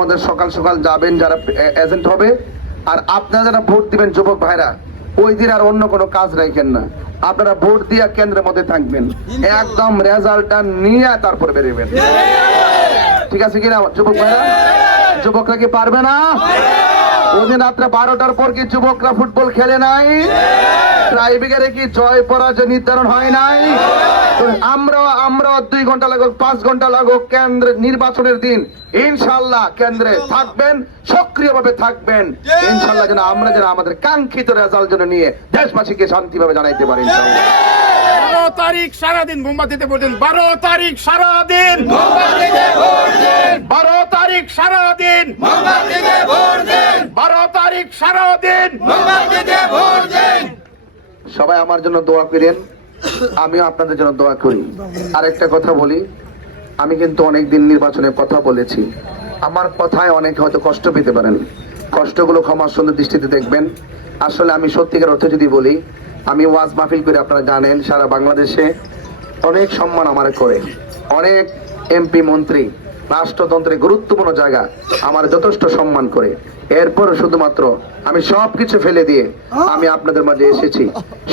মধ্যে সকাল সকাল যাবেন যারা এজেন্ট হবে, আর আপনারা যারা ভোট দিবেন যুবক ভাইরা, ওই দিন আর অন্য কোনো কাজ রাখেন না। আপনারা ভোট দিয়া কেন্দ্রের মধ্যে থাকবেন। একদম রেজাল্টটা নিয়ে তারপরে বেরোবেন। ঠিক আছে কিনা, যুবক ভাইরা? যুবকরা কি পারবে না? ওই দিন রাত্রে বারোটার পর কি যুবকরা ফুটবল খেলে নাই? ট্রাইবিগারে কি জয় পরাজয় নির্ধারণ হয় নাই? তো আমরাও আমরাও দুই ঘণ্টা লাগুক পাঁচ ঘণ্টা লাগুক কেন্দ্র নির্বাচনের দিন ইনশাল্লাহ কেন্দ্রে থাকবেন সক্রিয়ভাবে থাকবেন। ইনশাল্লাহ যেন আমরা যেন আমাদের কাঙ্ক্ষিত রেজাল্ট যেন নিয়ে দেশবাসীকে শান্তিভাবে জানাইতে পারি বারো তারিখ সারাদিন মোমবাতিতে পড়ছেন বারো তারিখ সারাদিন বারো তারিখ সারাদিন বারো তারিখ সারাদিন সবাই আমার জন্য দোয়া করেন। আমিও আপনাদের জন্য দোয়া করি। আরেকটা কথা বলি, আমি কিন্তু অনেক দিন নির্বাচনে কথা বলেছি। আমার কথায় অনেকে হয়তো কষ্ট পেতে পারেন। কষ্টগুলো ক্ষমার সুন্দর দৃষ্টিতে দেখবেন। আসলে আমি সত্যিকার অর্থে যদি বলি, আমি ওয়াজ মাহফিল করে আপনারা জানেন, সারা বাংলাদেশে অনেক সম্মান আমার করে। অনেক এমপি, মন্ত্রী রাষ্ট্রতন্ত্রে গুরুত্বপূর্ণ জায়গা আমার যথেষ্ট সম্মান করে। এরপর শুধুমাত্র আমি সবকিছু ফেলে দিয়ে আমি আপনাদের মাঝে এসেছি।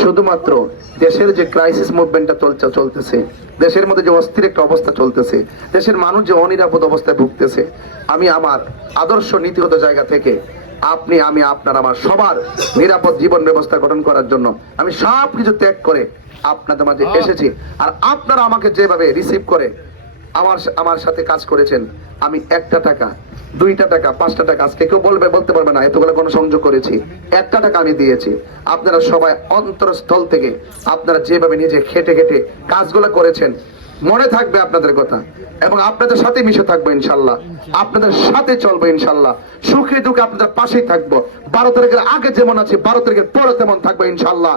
শুধুমাত্র দেশের যে ক্রাইসিস মুভমেন্টটা চলছে চলতেছে দেশের মধ্যে যে অস্থির একটা অবস্থা চলতেছে দেশের মানুষ যে অনিরাপদ অবস্থায় ভুগতেছে আমি আমার আদর্শ নীতিগত জায়গা থেকে আপনি আমি আপনার আমার সবার নিরাপদ জীবন ব্যবস্থা গঠন করার জন্য আমি সব কিছু ত্যাগ করে আপনাদের মাঝে এসেছি। আর আপনারা আমাকে যেভাবে রিসিভ করে আমার আমার সাথে কাজ করেছেন, আমি একটা টাকা, দুইটা টাকা, পাঁচটা টাকা, আজকে কেউ বলবে, বলতে পারবে না, এতগুলো কোনো সংযোগ করেছি। একটা টাকা আমি দিয়েছি। আপনারা সবাই অন্তরস্থল থেকে আপনারা যেভাবে নিজে খেটে খেটে কাজগুলো করেছেন, মনে থাকবে আপনাদের কথা। এবং আপনাদের সাথে মিশে থাকব ইনশাল্লাহ। আপনাদের সাথে চলবো ইনশাল্লাহ। সুখে দুঃখে আপনাদের পাশেই থাকব। বারো তারিখের আগে যেমন আছে, বারো তারিখের পরে তেমন থাকব ইনশাল্লাহ।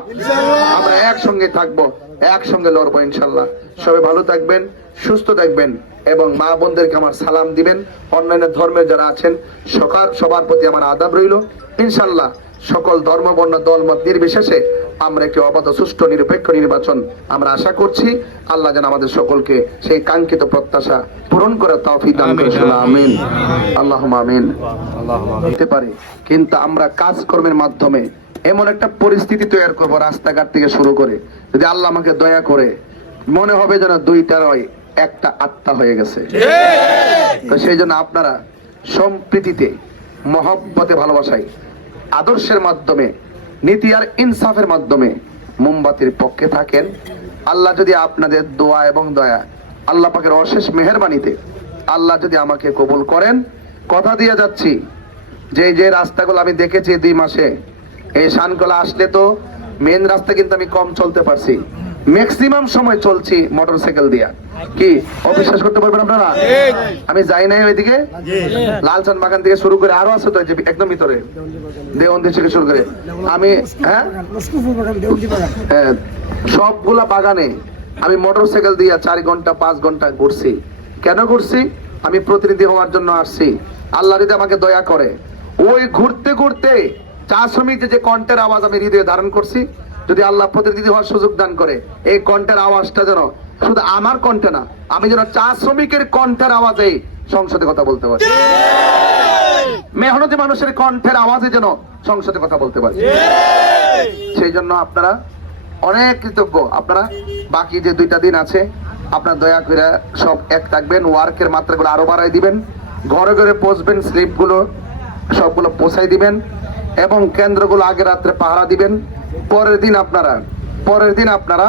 আমরা একসঙ্গে থাকব, একসঙ্গে লড়বো ইনশাল্লাহ। সবাই ভালো থাকবেন। সুস্থ থাকবেন এবং মা বোনদেরকে আমার সালাম দিবেন। অন্যান্য ধর্মের যারা আছেন সকার সবার প্রতি আমার আদাব রইল। ইনশাল্লাহ সকল ধর্ম বর্ণ দলমত নির্বিশেষে আমরা একটি অবাধ সুষ্ঠু নিরপেক্ষ নির্বাচন আমরা আশা করছি। আল্লাহ যেন আমাদের সকলকে সেই কাঙ্ক্ষিত প্রত্যাশা পূরণ করার তৌফিক দান করে। আমিন। আল্লাহ আমিন। হতে পারে কিন্তু আমরা কাজকর্মের মাধ্যমে এমন একটা পরিস্থিতি তৈরি করব রাস্তাঘাট থেকে শুরু করে। যদি আল্লাহ আমাকে দয়া করে মনে হবে যেন দুইটা রয়। একটা আত্মা হয়ে গেছে। তো সেই জন্য আপনারা সম্প্রীতিতে মহব্বতে ভালোবাসায় আদর্শের মাধ্যমে নীতি আর ইনসাফের মাধ্যমে মোমবাতির পক্ষে থাকেন। আল্লাহ যদি আপনাদের দোয়া এবং দয়া আল্লাহ পাকের অশেষ মেহরবানিতে আল্লাহ যদি আমাকে কবুল করেন। কথা দিয়ে যাচ্ছি যে যে রাস্তাগুলো আমি দেখেছি দুই মাসে এই শানকলা আসলে তো মেন রাস্তা কিন্তু আমি কম চলতে পারছি। ম্যাক্সিমাম সময় চলছি মোটরসাইকেল দিয়া। কি? অবিশ্বাস করতে পারবেন আপনারা? আমি যাই নাই ওইদিকে? লালচান বাগান থেকে শুরু করে আরও আছে তো একদম ভিতরে। দেওয়ন্দি থেকে শুরু করে। আমি হ্যাঁ? হ্যাঁ, সবগুলা বাগানে আমি মোটর সাইকেল দিয়ে চার ঘণ্টা পাঁচ ঘণ্টা ঘুরছি। কেন ঘুরছি? আমি প্রতিনিধি হওয়ার জন্য আসছি। আল্লাহ যদি আমাকে দয়া করে। ওই ঘুরতে ঘুরতে চা শ্রমিকদের যে কণ্ঠের আওয়াজ আমি হৃদয়ে ধারণ করছি যদি আল্লাহ প্রতিনিধি হওয়ার সুযোগ দান করে, এই কণ্ঠের আওয়াজটা যেন শুধু আমার কণ্ঠে না, আমি যেন চা শ্রমিকের কণ্ঠের আওয়াজেই সংসদে কথা বলতে পারি। মেহনতি মানুষের কণ্ঠের আওয়াজে যেন সংসদে কথা বলতে পারি। সেই জন্য আপনারা অনেক কৃতজ্ঞ। আপনারা বাকি যে দুইটা দিন আছে, আপনার দয়া করে সব এক থাকবেন, ওয়ার্কের মাত্রাগুলো আরও বাড়াই দিবেন, ঘরে ঘরে পৌঁছবেন স্লিপগুলো সবগুলো পৌঁছাই দিবেন, এবং কেন্দ্রগুলো আগে রাত্রে পাহারা দিবেন। পরের দিন আপনারা পরের দিন আপনারা